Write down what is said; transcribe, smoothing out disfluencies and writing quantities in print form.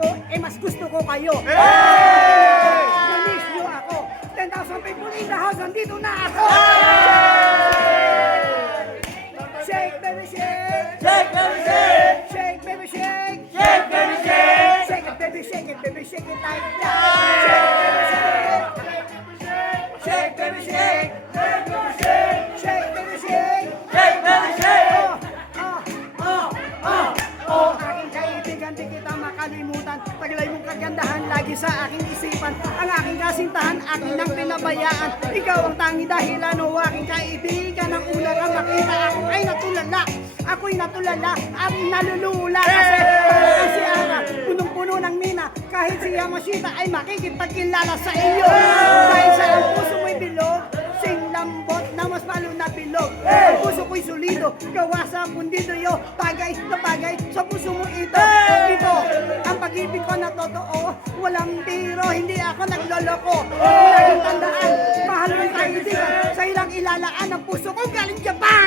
ako, mas gusto ko kayo. Na-miss nyo ako. 10,000 people in the house, nandito na ako. Shake, baby, shake. Shake, baby, shake. Shake, baby, shake. Shake, baby, shake. Shake it, baby, shake it, baby, shake it like that. Shake, baby, shake. Shake, baby, shake. Shake, baby, shake. Shake, baby, shake. Aking kaibigan, di kita makalimutan. Taglay mong kagandahan lagi sa aking isipan. Ang aking kasintahan, aking nang pinabayaan. Ikaw ang tangi dahilan o aking kaibigan. Ang una kang makita, ako ay natulala. Ako'y natulala, aking nalulula. Kasi parang si Ara, punong-puno ng mina. Kahit si Yamashita ay makikipagkilala sa iyo. Dahil sa ang puso mo'y bilog, sing lambot na mas malo na bilog. Ang puso ko'y solido, gawa sa pundidoyo. Bagay na bagay sa puso mo ito. Ito, ang pag-ibig ko na totoo. Walang biro, hindi ako nagloloko. Laging tandaan, mahal mong kaibigan. Sa ilang ilalaan ang puso ko galing Japan.